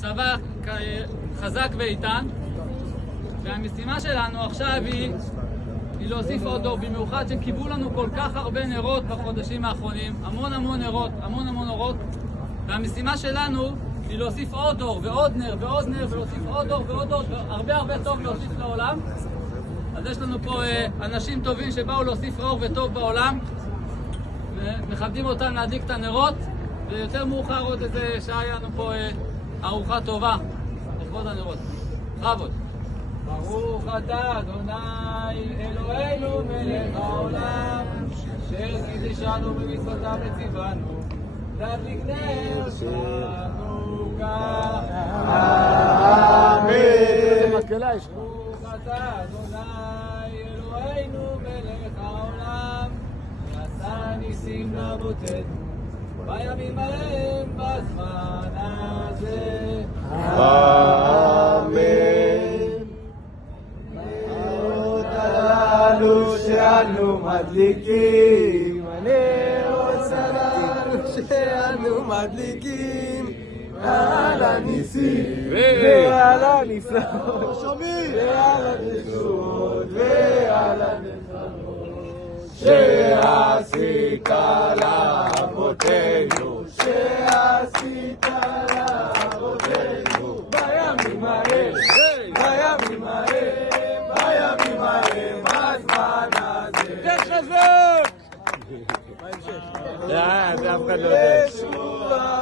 צבא חזק ואיתן, והמשימה שלנו עכשיו היא להוסיף עוד דור, במיוחד שקיבלו לנו כל כך הרבה נרות בחודשים האחרונים, המון נרות, והמשימה שלנו היא להוסיף עוד דור ועוד נר ועוד נר, ולהוסיף עוד דור ועוד דור, הרבה טוב להוסיף לעולם. אז יש לנו פה אנשים טובים שבאו להוסיף אור וטוב בעולם, ומכבדים אותם להדליק את הנרות, ויותר מאוחר עוד איזה שעה היה לנו פה ארוחה טובה לכבוד הנרות. בכבוד. ברוך אתה אדוני אלוהינו מלך העולם, אשר קידשנו במצוותיו וציוונו להדליק נר חנוכה. אמן. ברוך אתה אדוני אלוהינו מלך העולם, שעשה ניסים לאבותינו בימים ההם בזמן הזה. אמן. הנרות הללו שאנו מדליקים, הנרות הללו שאנו מדליקים, על הניסים ועל הנפלאות ועל התשועות ועל הנחמות שעשית לאבותינו, שעשית לאבותינו בימים ההם, בימים ההם, בימים ההם בזמן הזה. תחזק! זה אף אחד לא יודע. ישועת